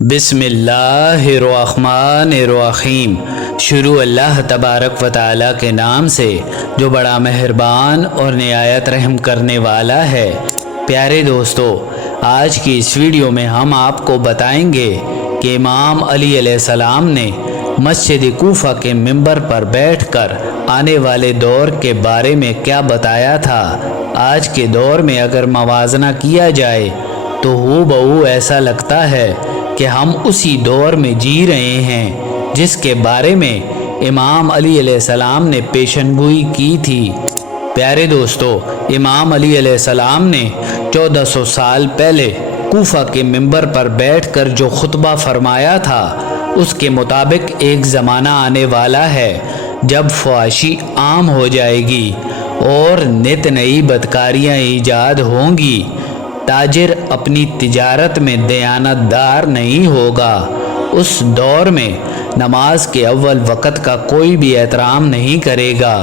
بسم اللہ الرحمن الرحیم۔ شروع اللہ تبارک و تعالیٰ کے نام سے جو بڑا مہربان اور نہایت رحم کرنے والا ہے۔ پیارے دوستو، آج کی اس ویڈیو میں ہم آپ کو بتائیں گے کہ امام علی علیہ السلام نے مسجد کوفہ کے ممبر پر بیٹھ کر آنے والے دور کے بارے میں کیا بتایا تھا۔ آج کے دور میں اگر موازنہ کیا جائے تو ہو بہو ایسا لگتا ہے کہ ہم اسی دور میں جی رہے ہیں جس کے بارے میں امام علی علیہ السلام نے پیشن گوئی کی تھی۔ پیارے دوستو، امام علی علیہ السلام نے 1400 سال پہلے کوفہ کے ممبر پر بیٹھ کر جو خطبہ فرمایا تھا، اس کے مطابق ایک زمانہ آنے والا ہے جب فحاشی عام ہو جائے گی اور نت نئی بدکاریاں ایجاد ہوں گی۔ تاجر اپنی تجارت میں دیانت دار نہیں ہوگا۔ اس دور میں نماز کے اول وقت کا کوئی بھی احترام نہیں کرے گا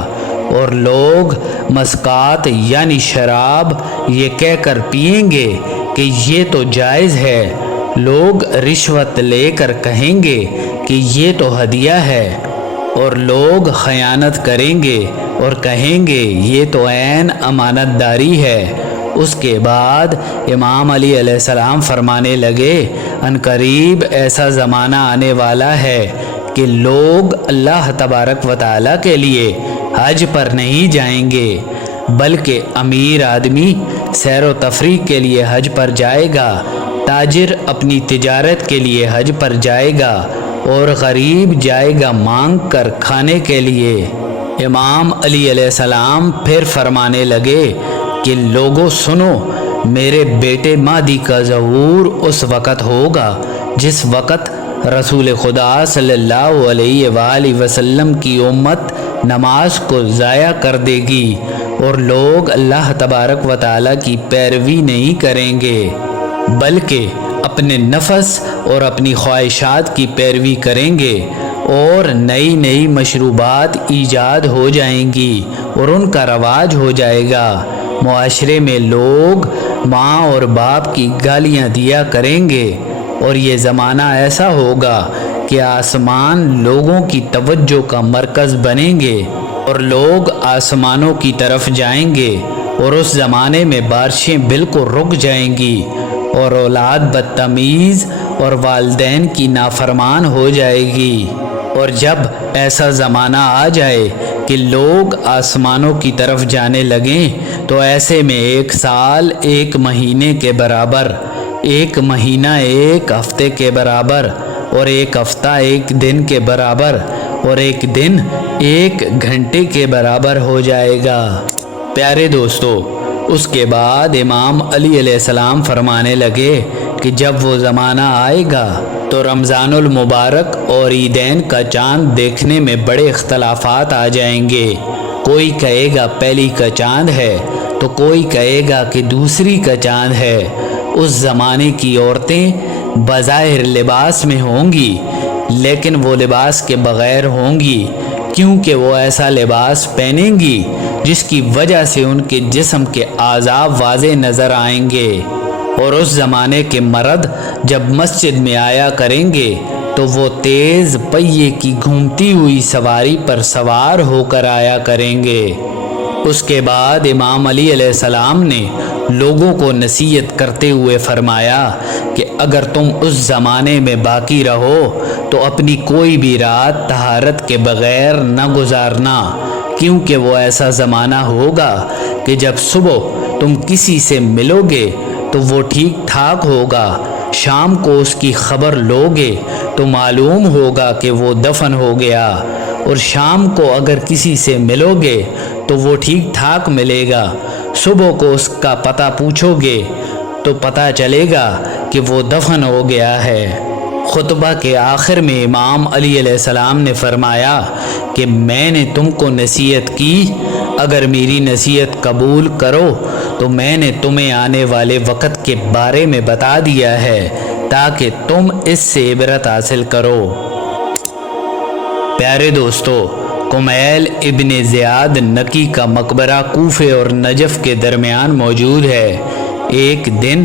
اور لوگ مسکات یعنی شراب یہ کہہ کر پئیں گے کہ یہ تو جائز ہے۔ لوگ رشوت لے کر کہیں گے کہ یہ تو ہدیہ ہے، اور لوگ خیانت کریں گے اور کہیں گے یہ تو عین امانت داری ہے۔ اس کے بعد امام علی علیہ السلام فرمانے لگے، عنقریب ایسا زمانہ آنے والا ہے کہ لوگ اللہ تبارک و تعالیٰ کے لیے حج پر نہیں جائیں گے، بلکہ امیر آدمی سیر و تفریح کے لیے حج پر جائے گا، تاجر اپنی تجارت کے لیے حج پر جائے گا اور غریب جائے گا مانگ کر کھانے کے لیے۔ امام علی علیہ السلام پھر فرمانے لگے کہ لوگوں سنو، میرے بیٹے مہدی کا ظہور اس وقت ہوگا جس وقت رسول خدا صلی اللہ علیہ وآلہ وسلم کی امت نماز کو ضائع کر دے گی اور لوگ اللہ تبارک و تعالیٰ کی پیروی نہیں کریں گے، بلکہ اپنے نفس اور اپنی خواہشات کی پیروی کریں گے، اور نئی نئی مشروبات ایجاد ہو جائیں گی اور ان کا رواج ہو جائے گا۔ معاشرے میں لوگ ماں اور باپ کی گالیاں دیا کریں گے، اور یہ زمانہ ایسا ہوگا کہ آسمان لوگوں کی توجہ کا مرکز بنیں گے اور لوگ آسمانوں کی طرف جائیں گے، اور اس زمانے میں بارشیں بالکل رک جائیں گی اور اولاد بدتمیز اور والدین کی نافرمان ہو جائے گی۔ اور جب ایسا زمانہ آ جائے کہ لوگ آسمانوں کی طرف جانے لگیں تو ایسے میں ایک سال ایک مہینے کے برابر، ایک مہینہ ایک ہفتے کے برابر، اور ایک ہفتہ ایک دن کے برابر، اور ایک دن ایک گھنٹے کے برابر ہو جائے گا۔ پیارے دوستو، اس کے بعد امام علی علیہ السلام فرمانے لگے کہ جب وہ زمانہ آئے گا تو رمضان المبارک اور عیدین کا چاند دیکھنے میں بڑے اختلافات آ جائیں گے۔ کوئی کہے گا پہلی کا چاند ہے تو کوئی کہے گا کہ دوسری کا چاند ہے۔ اس زمانے کی عورتیں بظاہر لباس میں ہوں گی، لیکن وہ لباس کے بغیر ہوں گی، کیونکہ وہ ایسا لباس پہنیں گی جس کی وجہ سے ان کے جسم کے اعضاء واضح نظر آئیں گے۔ اور اس زمانے کے مرد جب مسجد میں آیا کریں گے تو وہ تیز پہیے کی گھومتی ہوئی سواری پر سوار ہو کر آیا کریں گے۔ اس کے بعد امام علی علیہ السلام نے لوگوں کو نصیحت کرتے ہوئے فرمایا کہ اگر تم اس زمانے میں باقی رہو تو اپنی کوئی بھی رات طہارت کے بغیر نہ گزارنا، کیونکہ وہ ایسا زمانہ ہوگا کہ جب صبح تم کسی سے ملو گے تو وہ ٹھیک ٹھاک ہوگا، شام کو اس کی خبر لوگے تو معلوم ہوگا کہ وہ دفن ہو گیا، اور شام کو اگر کسی سے ملو گے تو وہ ٹھیک ٹھاک ملے گا، صبح کو اس کا پتہ پوچھو گے تو پتہ چلے گا کہ وہ دفن ہو گیا ہے۔ خطبہ کے آخر میں امام علی علیہ السلام نے فرمایا کہ میں نے تم کو نصیحت کی، اگر میری نصیحت قبول کرو تو میں نے تمہیں آنے والے وقت کے بارے میں بتا دیا ہے تاکہ تم اس سے عبرت حاصل کرو۔ پیارے دوستو، کمیل ابن زیاد نکی کا مقبرہ کوفے اور نجف کے درمیان موجود ہے۔ ایک دن